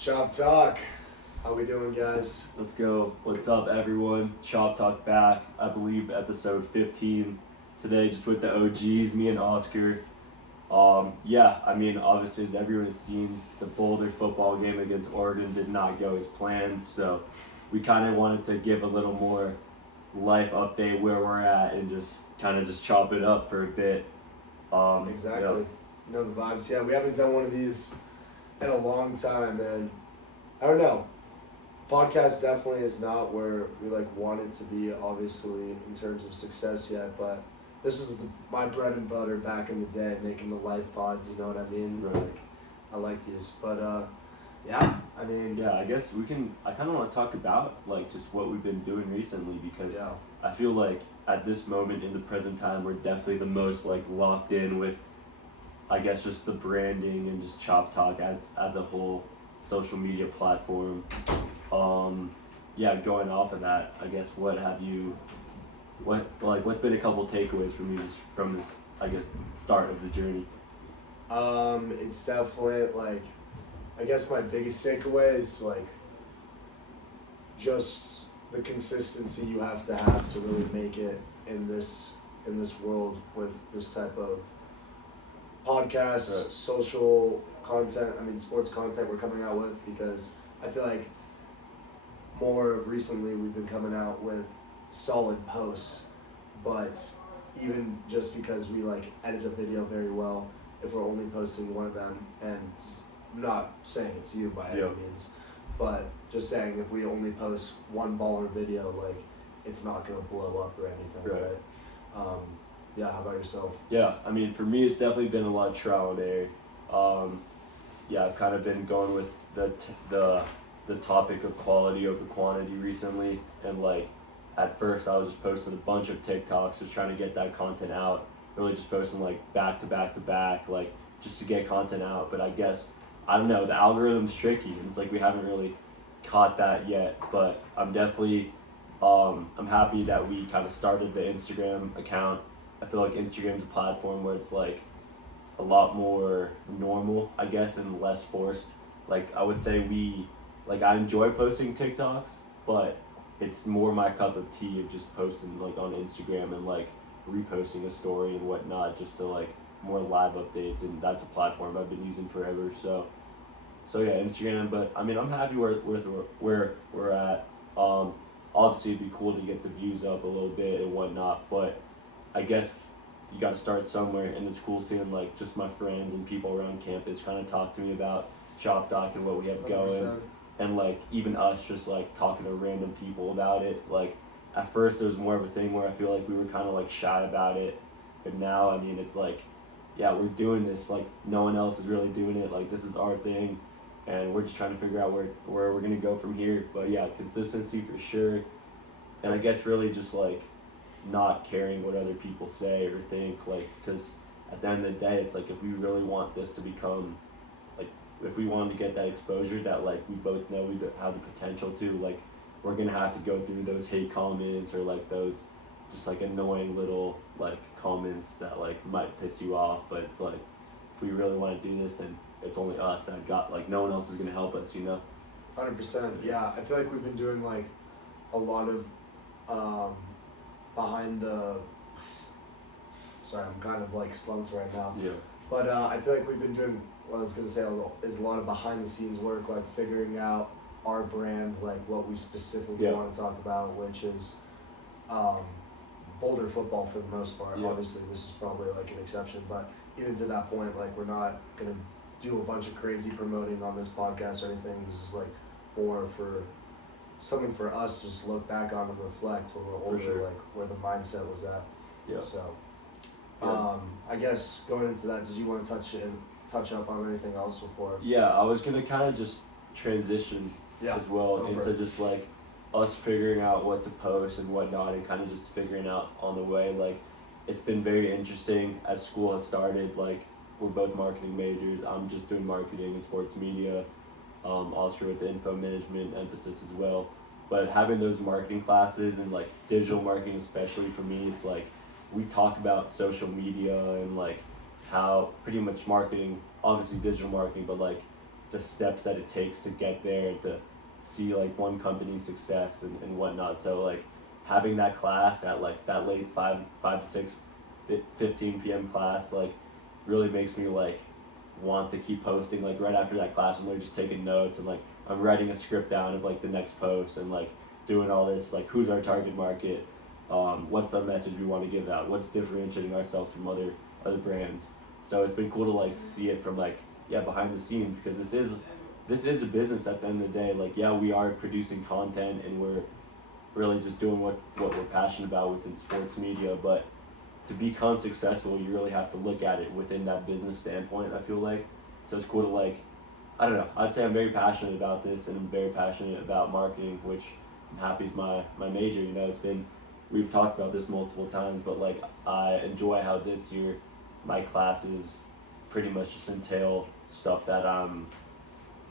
ChopTalk. How we doing, guys? Let's go. What's up, everyone? ChopTalk back. I believe episode 15 today, just with the OGs, me and Oscar. Obviously, as everyone has seen, the Boulder football game against Oregon did not go as planned, so we kind of wanted to give a little more life update where we're at and just chop it up for a bit. Exactly. You know the vibes. Yeah, we haven't done one of these in a long time, and I don't know. Podcast definitely is not where we want it to be, obviously, in terms of success yet, but this is my bread and butter back in the day, making the live pods, you know what I mean? Right. I like these, but I guess I kind of want to talk about just what we've been doing recently, because I feel like at this moment in the present time, we're definitely the most locked in with, I guess, just the branding and just ChopTalk as a whole social media platform. Going off of that, I guess, what's been a couple takeaways from you from this, I guess, start of the journey? It's definitely I guess my biggest takeaway is just the consistency you have to really make it in this world with this type of podcasts, social content, sports content we're coming out with, because I feel like more of recently we've been coming out with solid posts, but even just because we edit a video very well, if we're only posting one of them, and I'm not saying it's you by any means, but just saying if we only post one baller video, it's not gonna blow up or anything, right? How about yourself? Yeah, for me, it's definitely been a lot of trial and error. I've kind of been going with the topic of quality over quantity recently, and at first I was just posting a bunch of TikToks, just trying to get that content out, really just posting back to back to back, just to get content out. But I guess, I don't know, the algorithm's tricky, and it's we haven't really caught that yet, but I'm definitely, I'm happy that we kind of started the Instagram account. I feel like Instagram's a platform where it's a lot more normal, I guess, and less forced. I would say I enjoy posting TikToks, but it's more my cup of tea of just posting on Instagram and reposting a story and whatnot, just to more live updates, and that's a platform I've been using forever. So Instagram. But I'm happy where we're at. Obviously it'd be cool to get the views up a little bit and whatnot, but I guess you got to start somewhere, and it's cool seeing just my friends and people around campus kind of talk to me about ChopTalk and what we have 100%. going, and even us just talking to random people about it. At first it was more of a thing where I feel like we were kind of shy about it, but now it's we're doing this, no one else is really doing it, this is our thing, and we're just trying to figure out where we're gonna go from here. But consistency for sure, and I guess really just not caring what other people say or think, because at the end of the day, it's if we really want this to become, if we wanted to get that exposure that we both know we have the potential to, we're gonna have to go through those hate comments or those just annoying little comments that might piss you off. But it's if we really want to do this, then it's only us that got no one else is gonna help us, 100%. Yeah, I feel like we've been doing a lot of behind the. Sorry, I'm kind of slumped right now. Yeah. But I feel like we've been doing what I was gonna say is a lot of behind the scenes work, figuring out our brand, what we specifically want to talk about, which is Boulder football for the most part. Obviously, this is probably an exception, but even to that point, we're not gonna do a bunch of crazy promoting on this podcast or anything. This is more for something for us to just look back on and reflect when we're older, where the mindset was at. Yeah. So, I guess going into that, did you want to touch up on anything else before? Yeah, I was gonna kind of just transition as well into just us figuring out what to post and whatnot, and kind of just figuring out on the way. It's been very interesting as school has started. We're both marketing majors. I'm just doing marketing and sports media. Oscar with the info management emphasis as well. But having those marketing classes and digital marketing, especially for me, it's we talk about social media and how pretty much marketing, obviously digital marketing, but the steps that it takes to get there, to see like one company's success and whatnot. So like having that class at like that late 5 to 6 15 p.m. class like really makes me like want to keep posting. Like right after that class I'm really just taking notes and like I'm writing a script down of like the next post and like doing all this like who's our target market, what's the message we want to give out, what's differentiating ourselves from other brands. So it's been cool to like see it from like behind the scenes, because this is a business at the end of the day. Like we are producing content and we're really just doing what we're passionate about within sports media, but to become successful you really have to look at it within that business standpoint, I feel like. So it's cool to like, I don't know, I'd say I'm very passionate about this and I'm very passionate about marketing, which I'm happy is my major. It's been, we've talked about this multiple times, but like I enjoy how this year my classes pretty much just entail stuff that I'm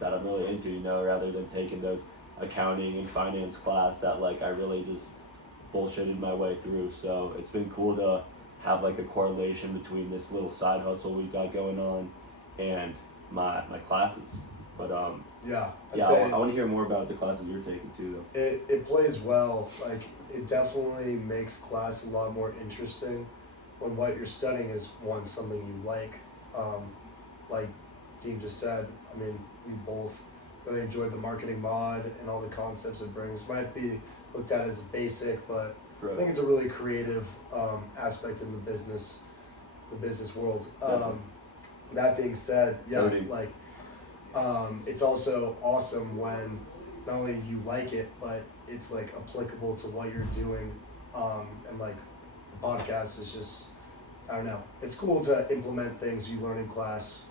really into, rather than taking those accounting and finance class that like I really just bullshitted my way through. So it's been cool to have like a correlation between this little side hustle we got going on and my classes. But I want to hear more about the classes you're taking too, though. It plays well. Like it definitely makes class a lot more interesting when what you're studying is something you like. Like Dean just said, I mean, we both really enjoyed the marketing mod and all the concepts it brings. Might be looked at as basic, but I think it's a really creative aspect in the business world. That being said, like it's also awesome when not only you like it, but it's like applicable to what you're doing. And like the podcast is just, I don't know, it's cool to implement things you learn in class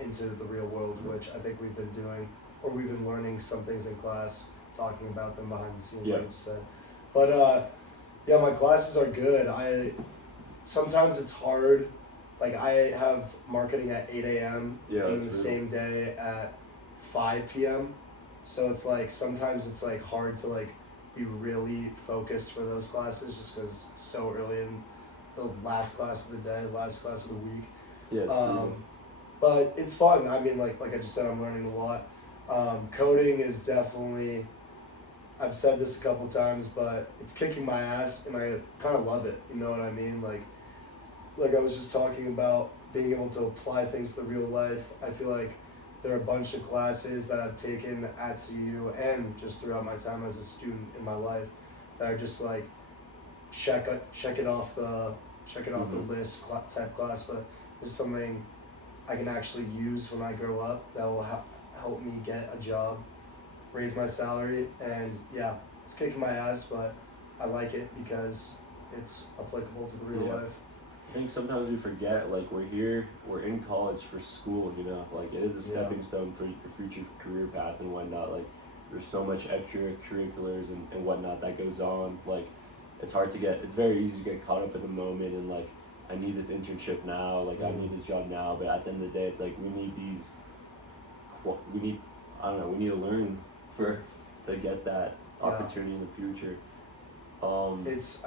into the real world, which I think we've been doing, or we've been learning some things in class, talking about them behind the scenes, like you said. But my classes are good. Sometimes it's hard. Like I have marketing at 8 a.m. and the same day at 5 p.m. So it's like sometimes it's like hard to like be really focused for those classes just because it's so early in the last class of the day, last class of the week. But it's fun. I mean, like I just said, I'm learning a lot. Coding is definitely, I've said this a couple times, but it's kicking my ass and I kind of love it. You know what I mean? Like I was just talking about being able to apply things to real life. I feel like there are a bunch of classes that I've taken at CU and just throughout my time as a student in my life that are just like check it off the list type class, but this is something I can actually use when I grow up that will help me get a job, raise my salary, and it's kicking my ass, but I like it because it's applicable to the real life. I think sometimes we forget, like we're in college for school, like it is a stepping stone for your future career path and whatnot. Like there's so much extracurriculars and whatnot that goes on. Like it's very easy to get caught up in the moment and like, I need this internship now, like I need this job now, but at the end of the day, it's like we need to learn to get that opportunity in the future. I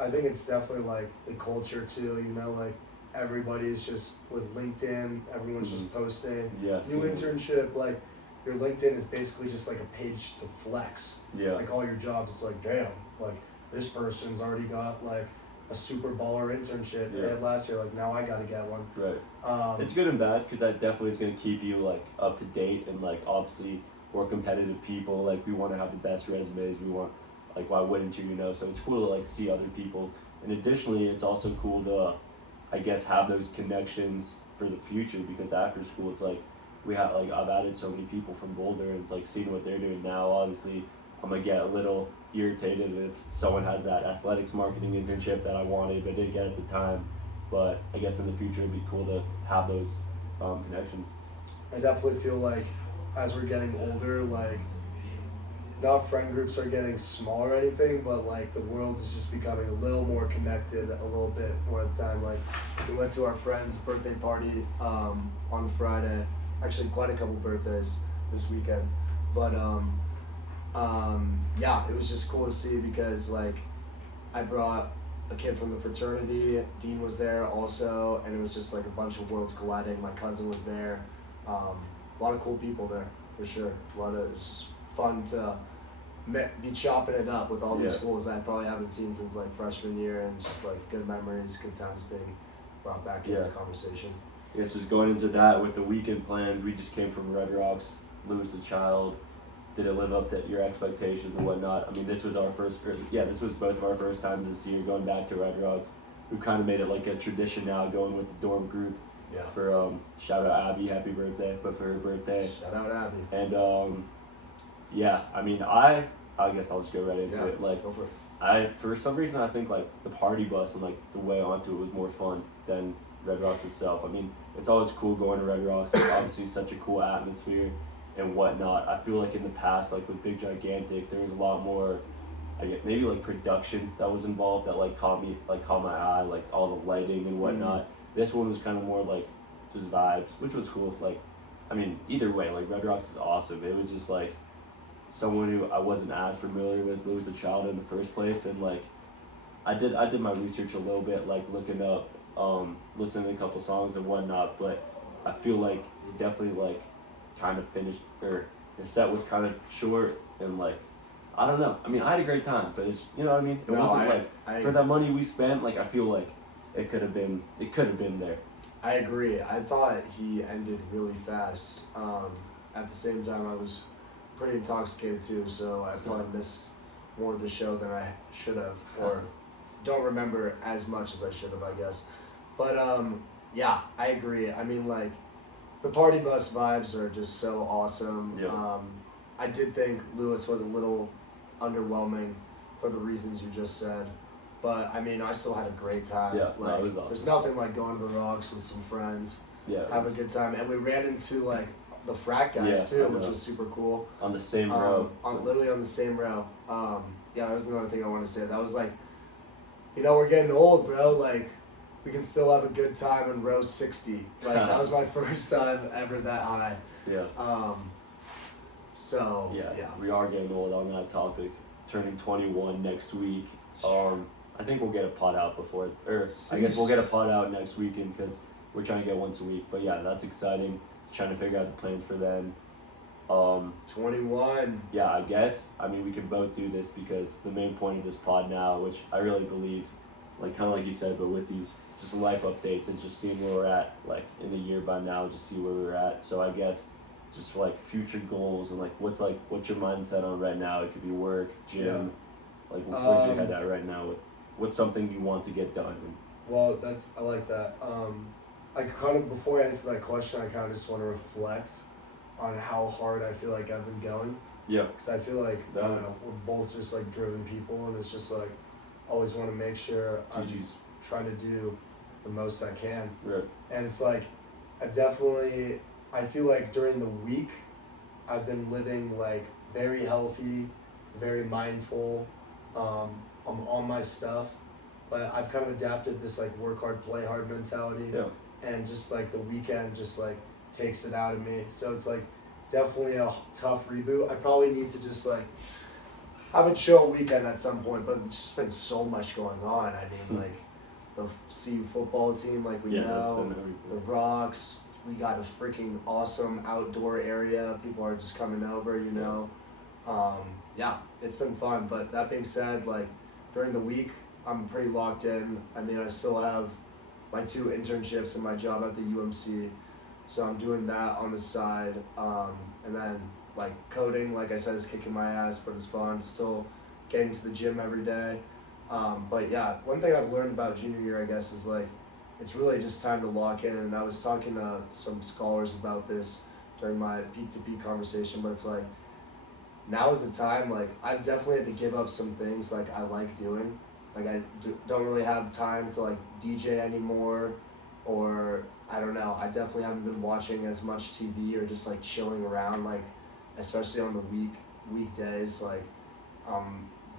think it's definitely like the culture too, like everybody's just with LinkedIn, everyone's just posting new internship, like your LinkedIn is basically just like a page to flex. Like all your jobs, it's like, damn, like this person's already got like a super baller internship they had last year, like now I gotta get one. It's good and bad because that definitely is going to keep you like up to date, and like obviously we're competitive people, like we want to have the best resumes, we want, like why wouldn't you, so it's cool to like see other people, and additionally it's also cool to I guess have those connections for the future, because after school it's like I've added so many people from Boulder, and it's like seeing what they're doing now. Obviously I'm gonna get a little irritated if someone has that athletics marketing internship that I wanted but didn't get at the time, but I guess in the future it'd be cool to have those connections. I definitely feel like as we're getting older, like not friend groups are getting smaller or anything, but like the world is just becoming a little more connected a little bit more at the time. Like we went to our friend's birthday party on Friday, actually quite a couple birthdays this weekend, but it was just cool to see because like I brought a kid from the fraternity, Dean was there also, and it was just like a bunch of worlds colliding. My cousin was there, a lot of cool people there for sure. A lot of it's fun to be chopping it up with all these Yeah. schools I probably haven't seen since like freshman year, and just like good memories, good times being brought back into Yeah. the conversation. I guess just going into that with the weekend plans, we just came from Red Rocks, lose a child. Did it live up to your expectations and whatnot? I mean, this was this was both of our first times this year going back to Red Rocks. We've kind of made it like a tradition now, going with the dorm group Yeah. for shout out Abby, happy birthday, but for her birthday. Shout out Abby. And yeah, I mean, I guess I'll just go right into it. Like, go for it. for some reason, I think like the party bus and like the way onto it was more fun than Red Rocks itself. I mean, it's always cool going to Red Rocks. It's obviously such a cool atmosphere and whatnot. I feel like in the past, like with Big Gigantic, there was a lot more, I guess maybe like production that was involved that like caught my eye, like all the lighting and whatnot. This one was kind of more like just vibes, which was cool. Like, I mean, either way, like Red Rocks is awesome. It was just like someone who I wasn't as familiar with lose a child in the first place, and like I did my research a little bit, like looking up, listening to a couple songs and whatnot, but I feel like it definitely like kind of finished, or the set was kind of short, and like I don't know. I mean, I had a great time, but it's, you know what I mean. It wasn't for that money we spent. Like, I feel like it could have been there. I agree. I thought he ended really fast. At the same time, I was pretty intoxicated too, so I probably missed more of the show than I should have, or don't remember as much as I should have, I guess. But yeah, I agree. I mean, like, the party bus vibes are just so awesome. Yeah. I did think Lewis was a little underwhelming for the reasons you just said, but I mean, I still had a great time. Yeah, like, it was awesome. There's nothing like going to the Rocks with some friends, Yeah. have a good time, and we ran into like the frat guys too, which was super cool. On the same row. Literally on the same row. Yeah, that was another thing I want to say. That was like, you know, we're getting old, bro. Like, we can still have a good time in row 60. Like, that was my first time ever that high. Yeah. So yeah, we are getting old on that topic. Turning 21 next week. I think we'll get a pod out before, or I guess we'll get a pod out next weekend because we're trying to get once a week. But yeah, that's exciting. Just trying to figure out the plans for then. 21. Yeah, I guess. I mean, we can both do this because the main point of this pod now, which I really believe, like kind of like you said, but with these just life updates, is just seeing where we're at, like in a year by now, just see where we're at. So I guess just for like future goals and like what's your mindset on right now? It could be work, gym, like where's your head at right now? What's something you want to get done? Well, I like that. I kind of, before I answer that question, I kind of just want to reflect on how hard I feel like I've been going. Yeah. Because I feel like, I don't know, we're both just like driven people, and it's just like, always want to make sure I'm trying to do the most I can. Right. And it's like, I feel like during the week, I've been living like very healthy, very mindful, I'm on my stuff, but I've kind of adapted this like work hard, play hard mentality. Yeah. And just like the weekend just like takes it out of me. So it's like definitely a tough reboot. I probably need to just like have a chill weekend at some point, but it's just been so much going on. I mean, like the CU football team, like we know, the Rocks, we got a freaking awesome outdoor area. People are just coming over, you know. Yeah, it's been fun. But that being said, like during the week, I'm pretty locked in. I mean, I still have my 2 internships and my job at the UMC. So I'm doing that on the side. And then like coding, like I said, is kicking my ass, but it's fun. Still getting to the gym every day. But yeah, one thing I've learned about junior year, I guess, is like, it's really just time to lock in. And I was talking to some scholars about this during my peak to peak conversation, but it's like, now is the time. Like, I've definitely had to give up some things like I like doing. Like, I don't really have time to like DJ anymore, or I don't know. I definitely haven't been watching as much TV or just like chilling around, like especially on the weekdays. Like,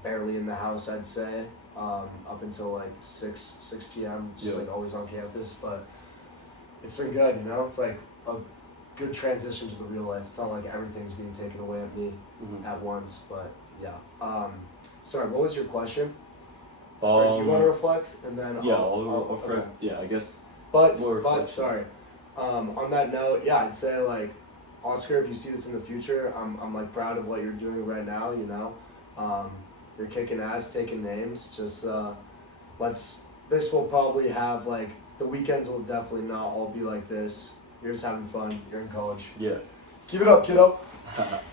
barely in the house, I'd say, up until like 6 p.m. Just like always on campus. But it's been good, you know. It's like a good transition to the real life. It's not like everything's being taken away at me at once. But yeah. Sorry, what was your question? Or do you want to reflect and then? Yeah, okay. Yeah, I guess. But sorry. On that note, yeah, I'd say like Oscar, if you see this in the future, I'm like proud of what you're doing right now. You know, you're kicking ass, taking names. Just let's. This will probably have like the weekends will definitely not all be like this. You're just having fun. You're in college. Yeah. Keep it up, kiddo.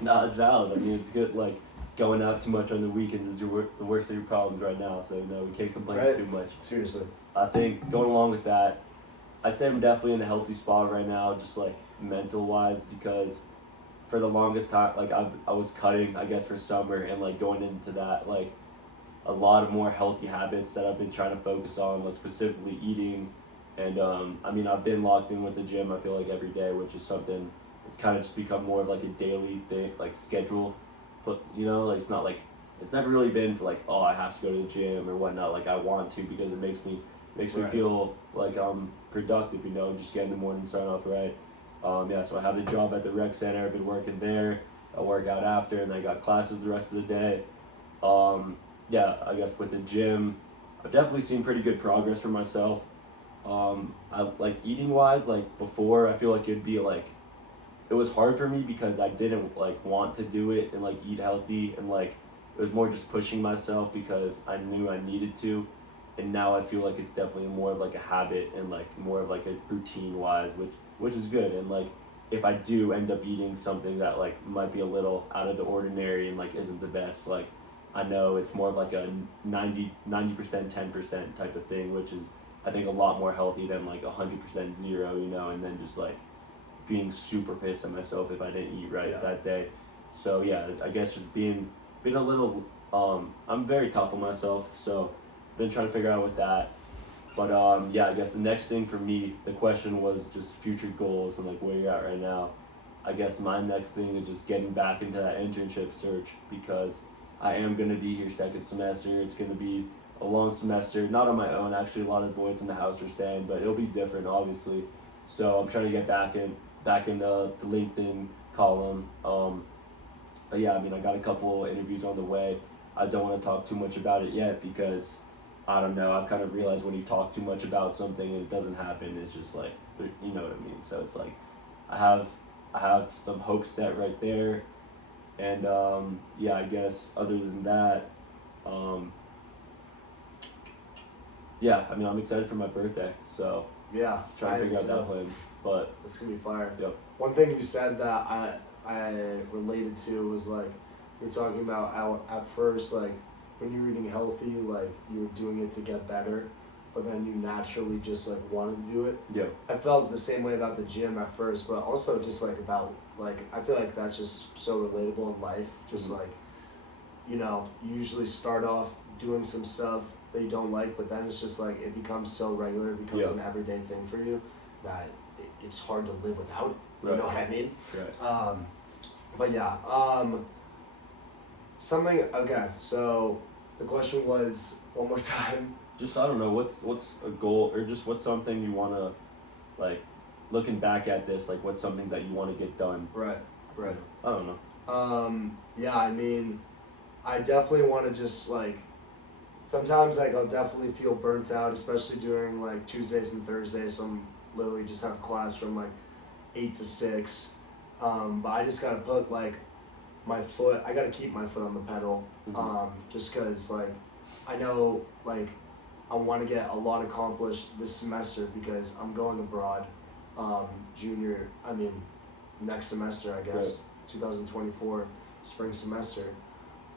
No, it's valid. I mean, it's good. Like going out too much on the weekends is the worst of your problems right now. So no, we can't complain Right. too much. Seriously. I think going along with that, I'd say I'm definitely in a healthy spot right now, just like mental wise, because for the longest time, like I was cutting, I guess, for summer, and like going into that, like a lot of more healthy habits that I've been trying to focus on, like specifically eating, and I mean, I've been locked in with the gym. I feel like every day, which is something. It's kind of just become more of like a daily thing, like schedule, but you know, like it's never really been for like, oh, I have to go to the gym or whatnot. Like I want to because it makes me Right. feel like I'm productive, you know, just getting the morning starting off right. Yeah, so I have the job at the rec center. I've been working there. I work out after, and I got classes the rest of the day. Yeah, I guess with the gym, I've definitely seen pretty good progress for myself. I like eating wise, like before, I feel like it'd be like it was hard for me because I didn't like want to do it and like eat healthy, and like it was more just pushing myself because I knew I needed to, and now I feel like it's definitely more of like a habit and like more of like a routine wise, which is good. And like if I do end up eating something that like might be a little out of the ordinary and like isn't the best, like I know it's more of like a 90% 10% type of thing, which is I think a lot more healthy than like 100% zero, you know, and then just like being super pissed at myself if I didn't eat right Yeah. that day. So yeah, I guess just being a little I'm very tough on myself, so been trying to figure out with that. But yeah, I guess the next thing for me, the question was just future goals and like where you're at right now. I guess my next thing is just getting back into that internship search because I am gonna be here second semester. It's gonna be a long semester, not on my own. Actually, a lot of the boys in the house are staying, but it'll be different, obviously. So I'm trying to get back in the LinkedIn column. But yeah, I mean, I got a couple interviews on the way. I don't want to talk too much about it yet because I don't know. I've kind of realized when you talk too much about something and it doesn't happen, it's just like you know what I mean. So it's like I have some hopes set right there, and yeah, I guess other than that, yeah, I mean, I'm excited for my birthday, so Yeah. trying to figure out am that plans. But It's gonna be fire. yep, One thing you said that I related to was like you're talking about how at first like when you were eating healthy, like you were doing it to get better, but then you naturally just like wanted to do it. yeah, I felt the same way about the gym at first, but also just like about like I feel like that's just so relatable in life. Just Mhm. like you know, you usually start off doing some stuff that you don't like, but then it's just like it becomes so regular, it becomes Yeah. an everyday thing for you that it's hard to live without it. You Right. know what I mean? right. But yeah, something. Okay, so the question was one more time. Just I don't know what's a goal or just what's something you wanna like looking back at this like what's something that you want to get done. Right. Right. I don't know. Yeah, I mean, I definitely want to just like. Sometimes like I'll definitely feel burnt out, especially during like Tuesdays and Thursdays. I'm literally just have class from like 8 to 6. But I just gotta put like my foot. I gotta keep my foot on the pedal. Mhm. Just cause like I know like I want to get a lot accomplished this semester because I'm going abroad. Junior. I mean, next semester I guess. 2024 spring semester.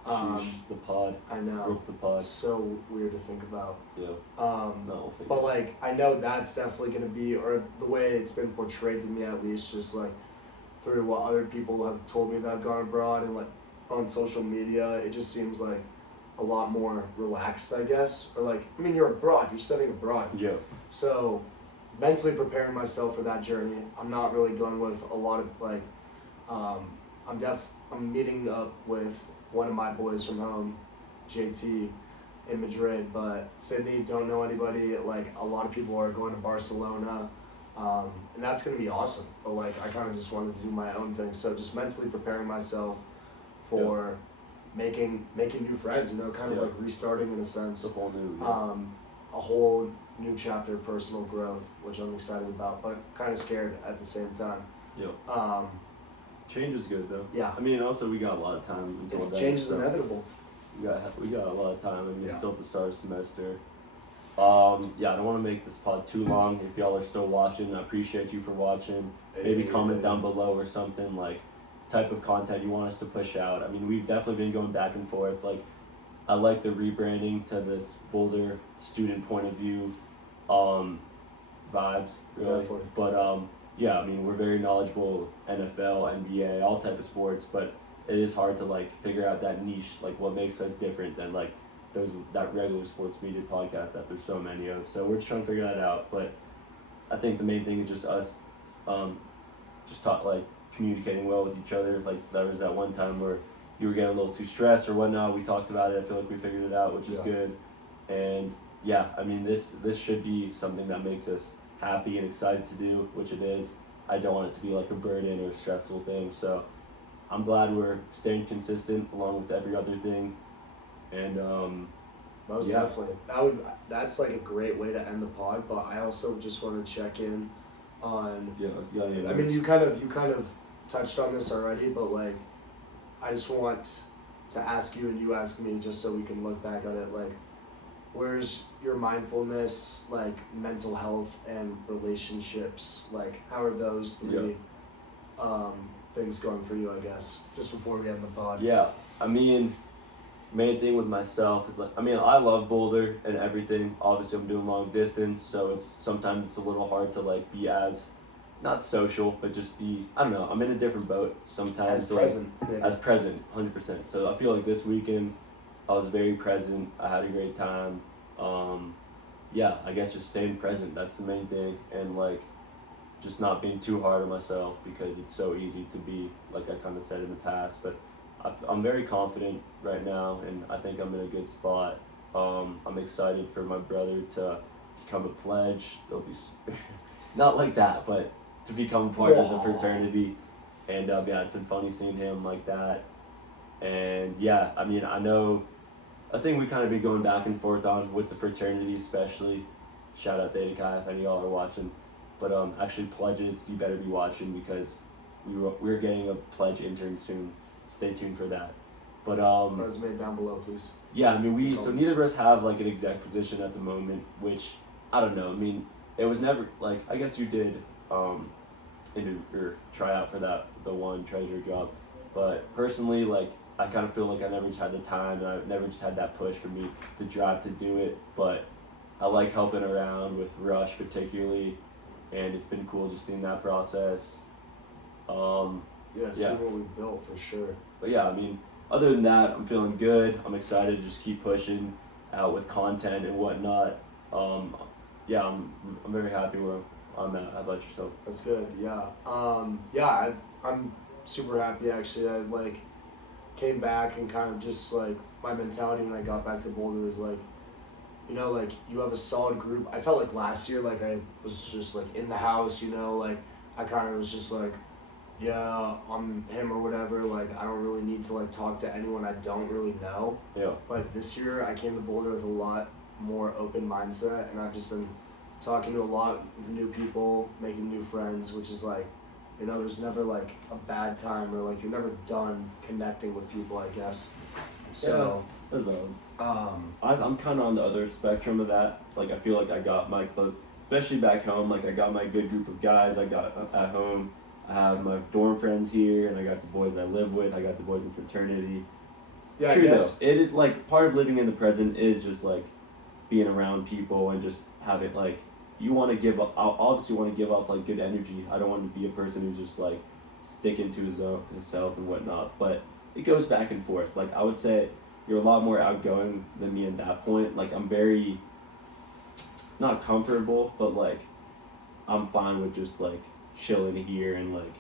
Sheesh, the pod. I know. Rip the pod. It's so weird to think about. Yeah. No, we'll figure but it out. like I know that's definitely gonna be, or the way it's been portrayed to me at least, just like through what other people have told me that I've gone abroad and like on social media, it just seems like a lot more relaxed, I guess. Or like, I mean, you're abroad, you're studying abroad, Yeah. so mentally preparing myself for that journey. I'm not really going with a lot of like, I'm meeting up with one of my boys from home, JT, in Madrid, but Sydney, don't know anybody. Like a lot of people are going to Barcelona, and that's gonna be awesome. But like I kind of just wanted to do my own thing, so just mentally preparing myself for making new friends. You know, kind of Yeah. like restarting in a sense. It's a whole new. A whole new chapter of personal growth, which I'm excited about, but kind of scared at the same time. Yeah. Change is good though. Yeah. I mean, also we got a lot of time until It's then. change is so inevitable. we got a lot of time. I mean, it's Yeah. still at the start of the semester. Yeah, I don't want to make this pod too long. If y'all are still watching, I appreciate you for watching. Maybe comment down below or something, like type of content you want us to push out. I mean, we've definitely been going back and forth. Like, I like the rebranding to this Boulder student point of view vibes, really. Definitely. But yeah, I mean, we're very knowledgeable NFL, NBA, all type of sports, but it is hard to like figure out that niche, like what makes us different than like that regular sports media podcast that there's so many of. So we're just trying to figure that out. But I think the main thing is just us, just like communicating well with each other. Like there was that one time where you were getting a little too stressed or whatnot. We talked about it. I feel like we figured it out, which is good. And yeah, I mean this should be something that makes us happy and excited to do, which it is. I don't want it to be like a burden or a stressful thing. So I'm glad we're staying consistent along with every other thing. And most definitely. That's like a great way to end the pod, but I also just want to check in on I mean you kind of touched on this already, but like I just want to ask you and you ask me just so we can look back on it, like where's your mindfulness, like mental health and relationships, like how are those three things going for you, I guess, just before we end the pod? Yeah, I mean, main thing with myself is like, I mean, I love Boulder and everything. Obviously, I'm doing long distance, so sometimes it's a little hard to like be as, not social, but just be, I don't know, I'm in a different boat sometimes. As present. Like, as present, 100%. So I feel like this weekend, I was very present. I had a great time. Yeah, I guess just staying present, that's the main thing. And like, just not being too hard on myself because it's so easy to be, like I kind of said in the past, but I'm very confident right now and I think I'm in a good spot. I'm excited for my brother to become a pledge. It'll be, not like that, but to become part of the fraternity. And yeah, it's been funny seeing him like that. And yeah, I mean, I think we kind of be going back and forth on with the fraternity, especially. Shout out Theta Chi if any of y'all are watching. But actually, pledges, you better be watching because we're getting a pledge intern soon. Stay tuned for that. But resume down below, please. Yeah, I mean, so neither of us have like an exec position at the moment, which I don't know. I mean, it was never like, I guess you did try out for the one treasurer job, but personally, like I kind of feel like I never just had the time and I never just had that push for me, the drive to do it. But I like helping around with Rush particularly, and it's been cool just seeing that process. See what we built for sure. But yeah, I mean, other than that, I'm feeling good. I'm excited to just keep pushing out with content and whatnot. Yeah, I'm very happy where I'm at. How about yourself? That's good. Yeah. I'm super happy actually. I like came back and kind of just like my mentality when I got back to Boulder was like, you know, like you have a solid group. I felt like last year, like I was just like in the house, you know, like I kind of was just like, yeah, I'm him or whatever. Like I don't really need to like talk to anyone I don't really know. Yeah. But this year I came to Boulder with a lot more open mindset, and I've just been talking to a lot of new people, making new friends, which is like, you know, there's never like a bad time or like you're never done connecting with people, I guess. So that's valid. I'm kind of on the other spectrum of that. Like I feel like I got my close, especially back home. Like I got my good group of guys. I got at home. I have my dorm friends here, and I got the boys I live with. I got the boys in fraternity. Yeah, true I guess. though. It like part of living in the present is just like being around people and just having like you want to give up. Obviously want to give off like good energy. I don't want to be a person who's just like sticking to himself and whatnot. But it goes back and forth. Like I would say you're a lot more outgoing than me at that point. Like I'm very not comfortable, but like I'm fine with just like chilling here and like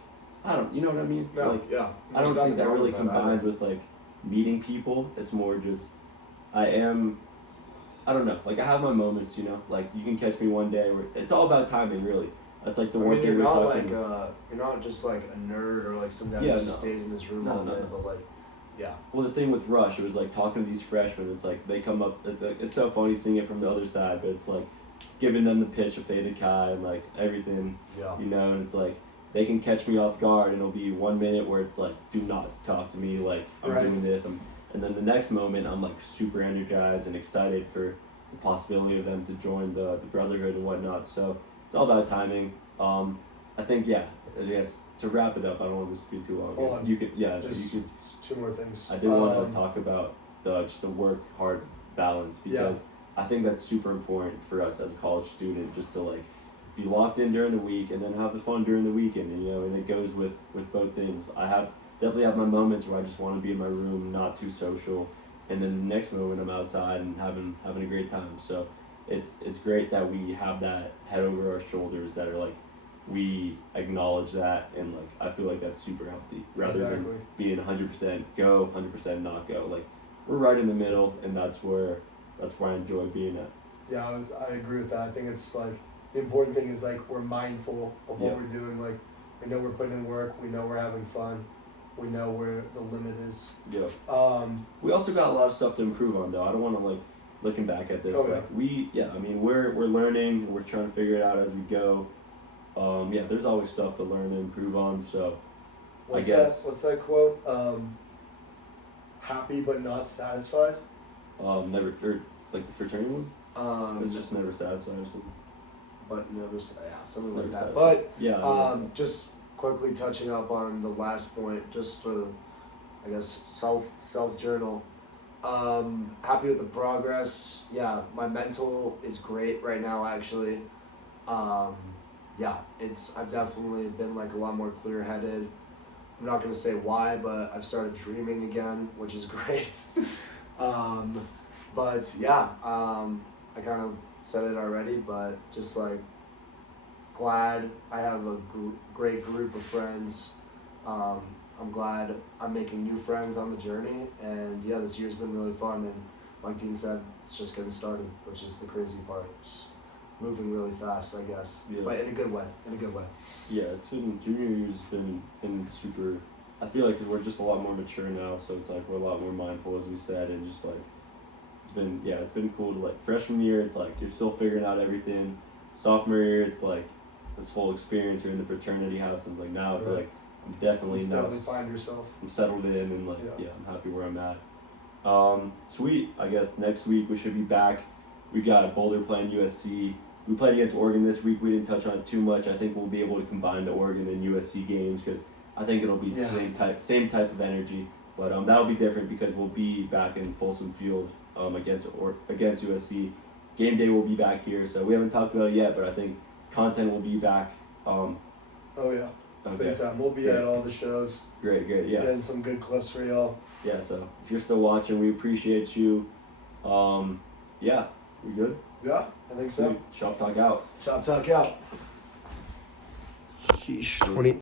you know what I mean? No, like yeah. I don't think that really combines with like meeting people. It's more just I don't know, like I have my moments, you know, like you can catch me one day where it's all about timing really. That's like the one thing you're we're not talking like you're not just like a nerd or like some guy who just stays in his room all day, but like yeah. Well, the thing with Rush, it was like talking to these freshmen. It's like they come up. It's so funny seeing it from the other side, but it's like giving them the pitch of Theta Chi and like everything, you know. And it's like they can catch me off guard, and it'll be 1 minute where it's like, do not talk to me, like I'm Right. doing this, and then the next moment I'm like super energized and excited for the possibility of them to join the brotherhood and whatnot. So it's all about timing. I think I guess to wrap it up, I don't want this to be too long. Hold on. You could Just you could. 2 more things. I did want to talk about just the work hard balance, because I think that's super important for us as a college student, just to like be locked in during the week and then have the fun during the weekend, and it goes with both things. I definitely have my moments where I just want to be in my room, not too social, and then the next moment I'm outside and having a great time. So it's great that we have that head over our shoulders, that are like, we acknowledge that, and like I feel like that's super healthy, rather than being 100% go, 100% not go. Like, we're right in the middle, and that's where I enjoy being at. Yeah, I agree with that. I think it's like the important thing is like we're mindful of what we're doing. Like, we know we're putting in work, we know we're having fun, we know where the limit is. Yeah. We also got a lot of stuff to improve on, though. I don't want to like, looking back at this, we're learning, we're trying to figure it out as we go. There's always stuff to learn and improve on. So what's that quote? Happy but not satisfied. Never, or like the fraternity one. It's just never satisfied or something. But never, something Never like that. satisfied. But just quickly touching up on the last point, just for, I guess, self journal. Happy with the progress. Yeah, my mental is great right now, actually. I've definitely been like a lot more clear headed. I'm not gonna say why, but I've started dreaming again, which is great. I kind of said it already, but just like glad I have a great group of friends. I'm glad I'm making new friends on the journey, and this year's been really fun. And like Dean said, it's just getting started, which is the crazy part. Just moving really fast, I guess, but in a good way. Yeah, it's been, junior year's been super. I feel like we're just a lot more mature now, so it's like we're a lot more mindful, as we said, and just like it's been cool to like freshman year. It's like you're still figuring out everything. Sophomore year, it's like this whole experience. You're in the fraternity house, and it's like now I feel like I'm definitely find yourself. I'm settled in, and like I'm happy where I'm at. Sweet. I guess next week we should be back. We got Boulder playing USC. We played against Oregon this week. We didn't touch on it too much. I think we'll be able to combine the Oregon and USC games, because I think it'll be the same type of energy. But that'll be different because we'll be back in Folsom Field against USC. Game day will be back here, so we haven't talked about it yet, but I think content will be back. Okay. Big time. We'll be at all the shows. Great, yeah. Getting some good clips for y'all. Yeah, so if you're still watching, we appreciate you. We good? Yeah, I think so. ChopTalk out. ChopTalk out. Sheesh. 20.